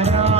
아니라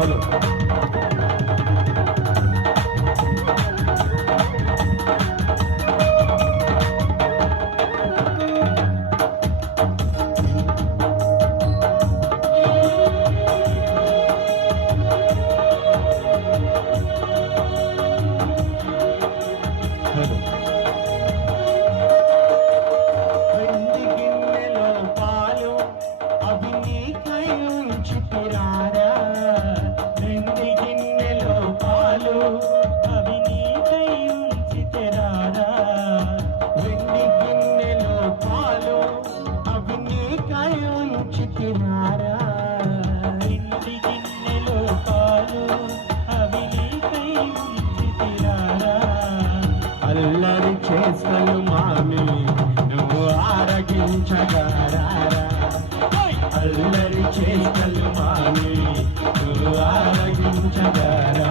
হলো। అల్లరి చేసలు మామి నువ్వు ఆరగించగారారా అల్లరి చేసలు మామి నువ్వు ఆరగించగారా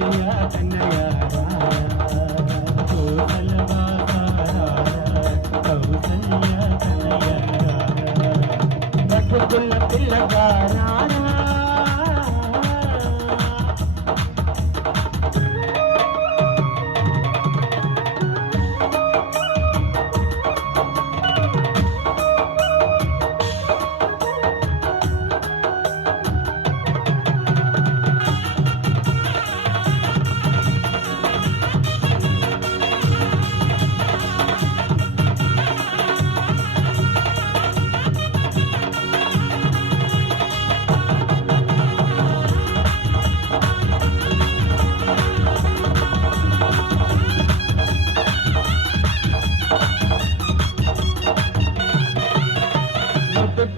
Kausalya kanya raya, kausalya kanya raya, kausalya kanya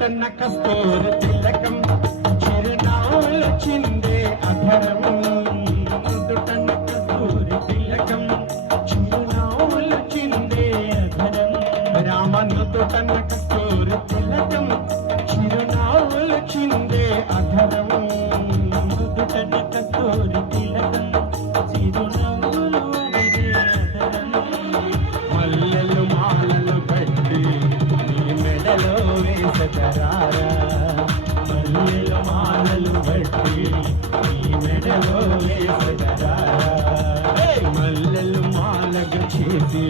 చిట్టన్న కస్తూరి తిలకం చిరునావులొచ్చిందే అధరము. వేసకరారా మల్లెల మాలలు బట్టి నీ మెడలో వేసకరారా మల్లెలు మాలగా చేసి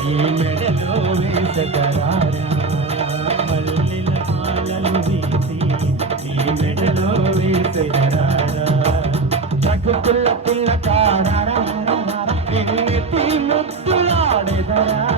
నీ మెడలో వేసకరారా మల్లెల మాలలు వేసి నీ మెడలో వేసకరారా జగతుల పిల్ల కారారా నిన్నెత్తి ముద్దులాడెదరా.